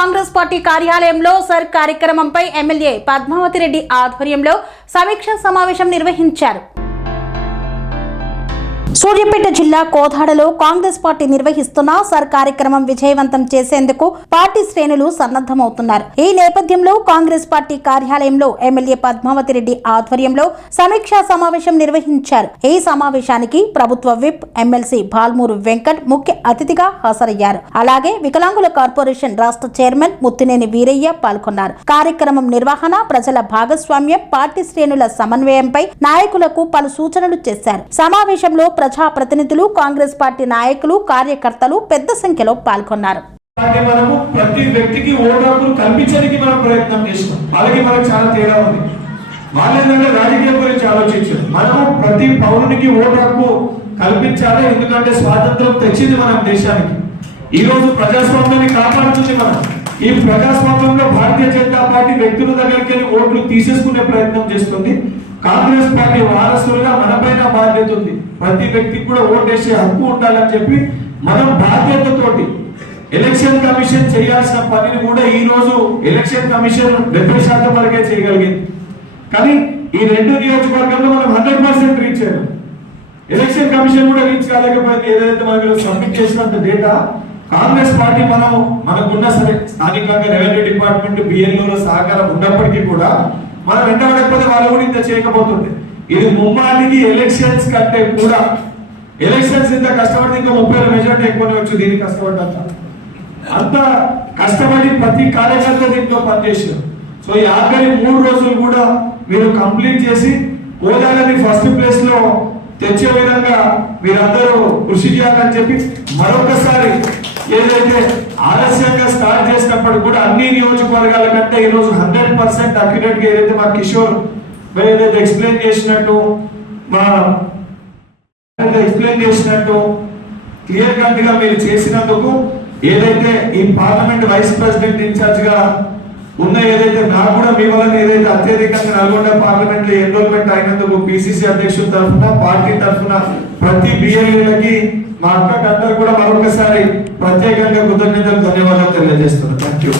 Congress party కార్యాలయంలో sir కార్యక్రమంపై MLA Padmavati Reddy ఆధ్వర్యంలో సమీక్షా సమావేశం నిర్వహించారు. సూర్యాపేట జిల్లా కోదాడలో కాంగ్రెస్ పార్టీ నిర్వహిస్తున్న సర్ కార్యక్రమం విజయవంతం చేసేందుకు పార్టీ శ్రేణులు సన్నద్ధమవుతున్నారు. ఈ నేపథ్యంలో కాంగ్రెస్ పార్టీ కార్యాలయంలో ఎమ్మెల్యే పద్మావతి రెడ్డి ఆధ్వర్యంలో సమీక్షా సమావేశం నిర్వహించారు. ఈ సమావేశానికి ప్రభుత్వ విప్ ఎమ్మెల్సీ బాల్మూరు వెంకట్ ముఖ్య అతిథిగా హాజరయ్యారు. అలాగే వికలాంగుల కార్పొరేషన్ రాష్ట్ర చైర్మన్ ముత్తినేని వీరయ్య పాల్గొన్నారు. కార్యక్రమం నిర్వహణ, ప్రజల భాగస్వామ్యం, పార్టీ శ్రేణుల సమన్వయంపై నాయకులకు పలు సూచనలు చేశారు. సమావేశంలో ప్రజాప్రతినిధులు, కాంగ్రెస్ పార్టీ నాయకులు, కార్యకర్తలు పెద్ద సంఖ్యలో పాల్గొన్నారు. మనము ప్రతి వ్యక్తికి ఓటు హక్కులు కల్పించడానికి మనం ప్రయత్నం చేస్తాం. వాళ్ళకి మనకు చాలా తేడా ఉంది. వాళ్ళేంటంటే రాజకీయం గురించి ఆలోచించారు. మనము ప్రతి పౌరునికి ఓటు హక్కు కల్పించాలి. ఎందుకంటే స్వాతంత్రం తెచ్చింది మన దేశానికి. ఈ రోజు ప్రజాస్వామ్యాన్ని కాపాడుతుంది మనం. ఈ ప్రజాస్వామ్యంలో భారతీయ జనతా పార్టీ వ్యక్తుల దగ్గరికి వెళ్ళి ఓట్లు తీసేసుకునే ప్రయత్నం చేస్తుంది. కాంగ్రెస్ పార్టీ వారసులుగా మనపైన బాధ్యత ఉంది. ప్రతి వ్యక్తికి కూడా ఓటేసే హక్కు ఉండాలని చెప్పి మనం బాధ్యతతోటి ఎలక్షన్ కమిషన్ చేయాల్సిన పనిని కూడా ఈ రోజు ఎలక్షన్ కమిషన్ 70% వరకే చేయగలిగింది. కానీ ఈ రెండు నియోజకవర్గంలో మనం 100% రీచ్ అయ్యాం. ఎలక్షన్ కమిషన్ కూడా రీచ్ కాలేకపోయింది. ఏదైతే మనం సబ్మిట్ చేసినంత డేటా కాంగ్రెస్ పార్టీ మనకున్న సరే స్థానికంగా రెవెన్యూ డిపార్ట్మెంట్ బిఎల్ఓల సహకారం ఉన్నప్పటికీ కూడా మనం వెంటబడకపోతే వాళ్ళు కూడా ఇంత చేయకపోతుంది. ఇది ముమ్మాటికి ఎలక్షన్స్ కంటే కూడా ఎలక్షన్స్ ఇంత కష్టపడి ఇంకా 30 మెజార్టీ ఎక్కువనే వచ్చు. దీనికి కష్టపడ్డంత అంత కష్టపడి ప్రతి కార్యకర్త దీంట్లో పనిచేశారు. సో ఈ ఆఖరి 3 రోజులు కూడా మీరు కంప్లీట్ చేసి కోదాడని ఫస్ట్ ప్లేస్ లో తెచ్చే విధంగా మీరందరూ కృషి చేయాలని చెప్పి మరొకసారి ఏదైతే ఆలస్యంగా స్టార్ట్ చేసినప్పుడు కూడా అన్ని నియోజకవర్గాల కంటే ఈ రోజు 100% అక్యురేట్ గా ఏదైతే మా కిషోర్ ఏదైతే ఎక్స్ప్లెయిన్ చేసినట్టు క్లియర్ కట్ గా మీరు చేసినందుకు ఏదైతే ఈ పార్లమెంట్ వైస్ ప్రెసిడెంట్ ఇన్ఛార్జ్ గా ఉన్న ఏదైతే నాకు కూడా మీ వల్ల ఏదైతే అత్యధికంగా నల్గొండ పార్లమెంట్ లో ఎన్రోల్మెంట్ అయినందుకు పిసిసి అధ్యక్షుల తరఫున పార్టీ తరఫున ప్రతి బిఎల్ఏలకి మా అక్కకందరూ కూడా మరొకసారి ప్రత్యేకంగా కృతజ్ఞతలు, ధన్యవాదాలు తెలియజేస్తున్నాను. Thank you.